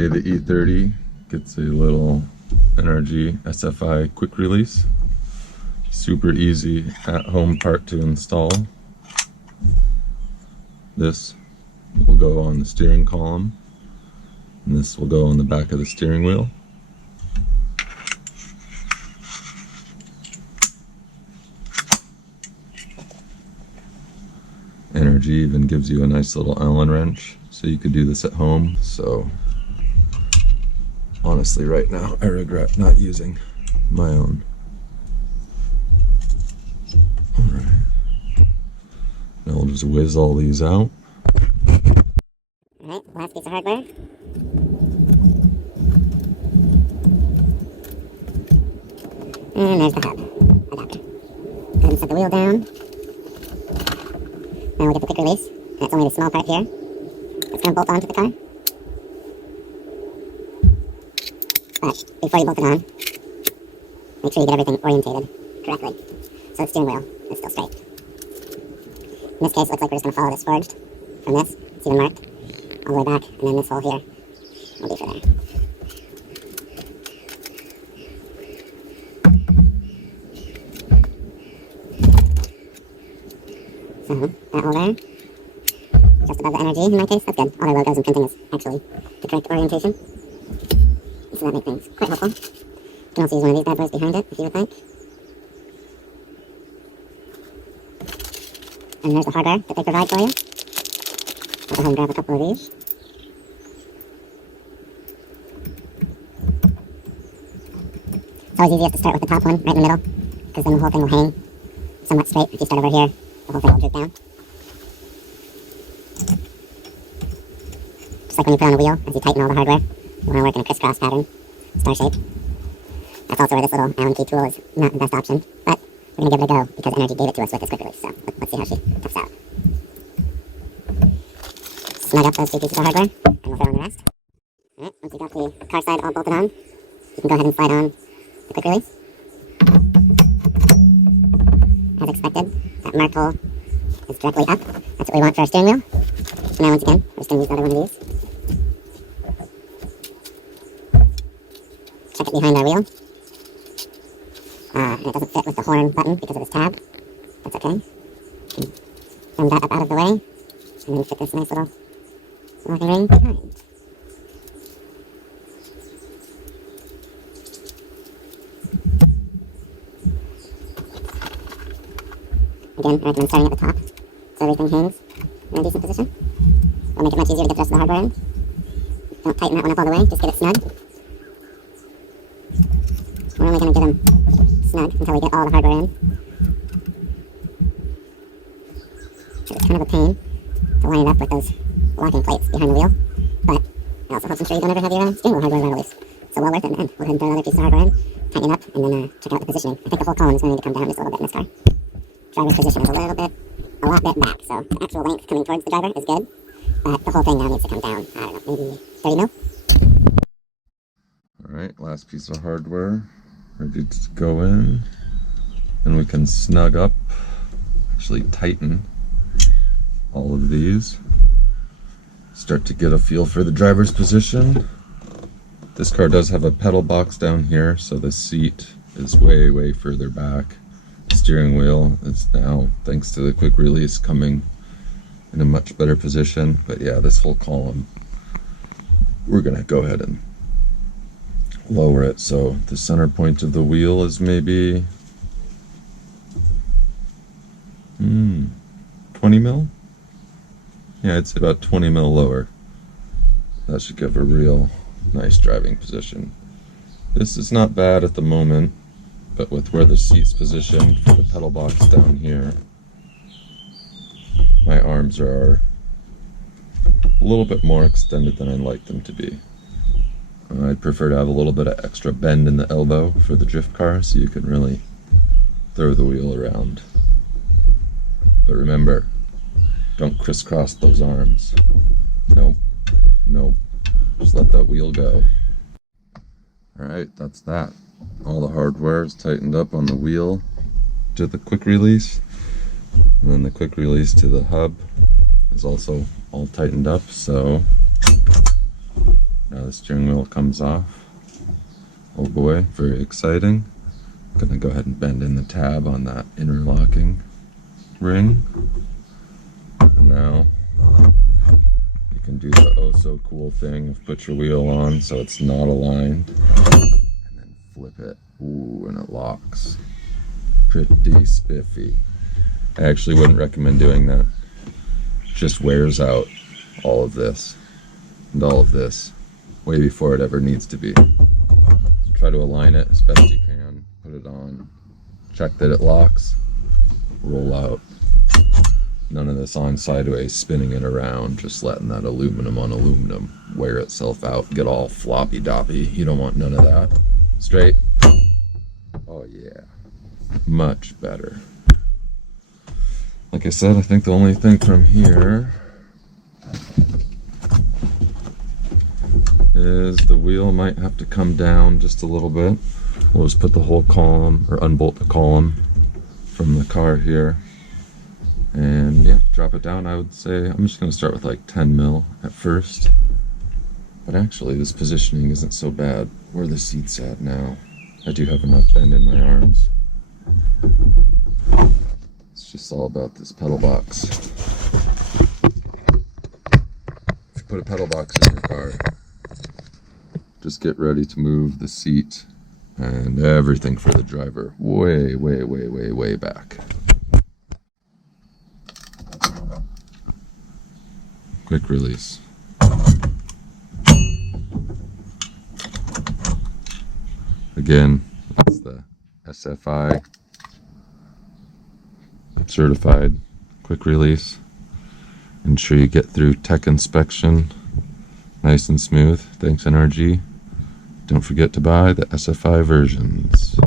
Today the E30 gets a little NRG SFI quick release. Super easy at-home part to install. This will go on the steering column, and this will go on the back of the steering wheel. NRG even gives you a nice little Allen wrench, so you could do this at home. So honestly, right now I regret not using my own. Alright, now we'll just whiz all these out. Alright, last piece of hardware. And there's the hub adapter. Go ahead and set the wheel down. Now we'll get the quick release. And it's only the small part here. It's going to bolt onto the car. But before you bolt it on, make sure you get everything orientated correctly, so the steering wheel is still straight. In this case, it looks like we're just going to follow this forged from this. It's even marked all the way back, and then this hole here will be for there. So that hole there, just above the NRG in my case, that's good. All their logos and printing is actually the correct orientation. So that makes things quite helpful. You can also use one of these bad boys behind it if you would like. And there's the hardware that they provide for you. I'll go ahead and grab a couple of these. It's always easiest to start with the top one right in the middle, because then the whole thing will hang somewhat straight. If you start over here, the whole thing will droop down. Just like when you put on the wheel, as you tighten all the hardware, you want to work in a crisscross pattern, star shape. That's also where this little Allen key tool is not the best option, but we're going to give it a go because NRG gave it to us with this quick release, so let's see how she toughs out. Snug up those two pieces of hardware, and we'll throw on the rest. Alright, once you've got the car side all bolted on, you can go ahead and slide on the quick release. As expected, that marked hole is directly up. That's what we want for our steering wheel. So now once again, we're just going to use another one of these. Check it behind our wheel. And it doesn't fit with the horn button because of this tab. That's okay. Bend that up out of the way, and then fit this nice little locking ring behind. Again, I recommend starting at the top so everything hangs in a decent position. It'll make it much easier to get the rest of the hardware in. Don't tighten that one up all the way, just get it snug. We're only going to get them snug until we get all the hardware in. It's kind of a pain to line it up with those locking plates behind the wheel, but it also helps ensure you don't ever have your steering wheel hardware release. So well worth it in the end. We'll go ahead and throw another piece of hardware in, tighten it up, and then check out the positioning. I think the whole column is going to need to come down just a little bit in this car. Driver's position is a lot bit back, so the actual length coming towards the driver is good, but the whole thing now needs to come down, I don't know, maybe 30 mil? Alright, last piece of hardware ready to go in, and we can snug up, actually tighten all of these. Start to get a feel for the driver's position. This car does have a pedal box down here, so the seat is way further back. The steering wheel is now, thanks to the quick release, coming in a much better position. But yeah, this whole column, we're gonna go ahead and lower it so the center point of the wheel is maybe 20 mil? Yeah, it's about 20 mil lower. That should give a real nice driving position. This is not bad at the moment, but with where the seat's positioned for the pedal box down here, my arms are a little bit more extended than I'd like them to be. I'd prefer to have a little bit of extra bend in the elbow for the drift car so you can really throw the wheel around. But remember, don't crisscross those arms. Nope. Just let that wheel go. Alright, that's that. All the hardware is tightened up on the wheel to the quick release, and then the quick release to the hub is also all tightened up, so Now the steering wheel comes off. Oh boy, very exciting. Gonna go ahead and bend in the tab on that interlocking ring. And now you can do the oh so cool thing of put your wheel on so it's not aligned and then flip it. Ooh, and it locks. Pretty spiffy. I actually wouldn't recommend doing that. Just wears out all of this and all of this way before it ever needs to be. So try to align it as best you can. Put it on. Check that it locks. Roll out. None of this on sideways spinning it around, just letting that aluminum on aluminum wear itself out, get all floppy doppy. You don't want none of that. Straight. Oh yeah. Much better. Like I said, I think the only thing from here is the wheel might have to come down just a little bit. We'll just put the whole column, or unbolt the column from the car here. And yeah, drop it down. I would say I'm just going to start with like 10 mil at first. But actually this positioning isn't so bad. Where the seat's at now, I do have enough bend in my arms. It's just all about this pedal box. If you put a pedal box in your car, just get ready to move the seat and everything for the driver way, way, way, way, way back. Quick release. Again, that's the SFI certified quick release. Ensure you get through tech inspection nice and smooth. Thanks NRG. Don't forget to buy the SFI versions.